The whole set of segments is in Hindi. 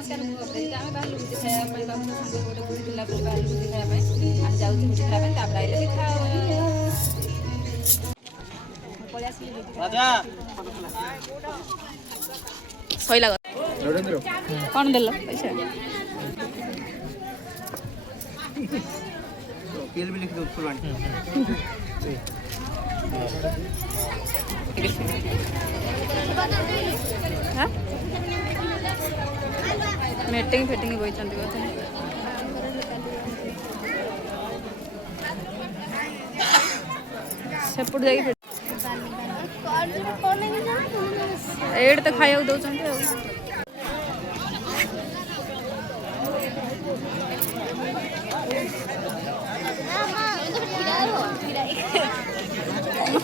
नमस्कार आम बाहर भोजी खाया बाबू सांगे गोटे भोजी था बाहर भोजी खाया आम जाऊँ भोजी खाया तापर आइले सैला कौन देल पैसा तेल भी लिख दो फुलवानी मीटिंग फिटिंग बोई सेपट जाइए एड तो खाया दौरान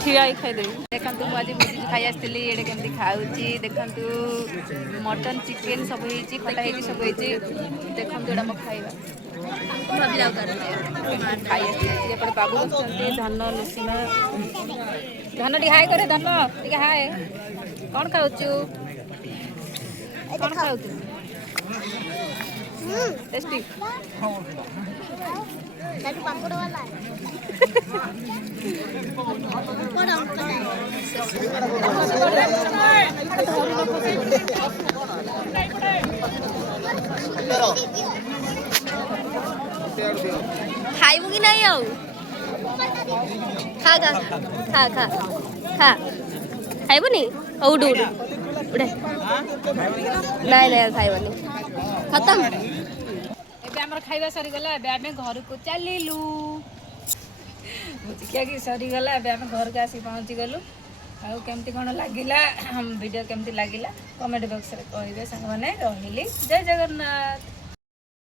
ठिया खाईदेवी देखु मुझे भोजी खाई आसती ये केमती खाऊँगी देखु मटन चिकेन सब खटा हो सब देखो जोड़ा मो खाइबा खाई आसपटे बाबू बसुँच धन लुसीमा धन टी हाय करे धन टे हाय कौन खाऊ कौन खाऊ टेस्टी खाइबू कि नहीं आउ खा खा खा खा खा खाइबनी उड़ उड़ उड़े नहीं नहीं खाइबनी खत्म एबे हमर खाइबा सरी गला एबे आमे घर को चलिलु क्या कि सरी गला एबे आमे घर के आसी पहुंची गलु आ केमती कोन लागिला हम वीडियो केमती लागिला कमेंट बॉक्स रे कहिबे संग माने रहिली जय जगन्नाथ।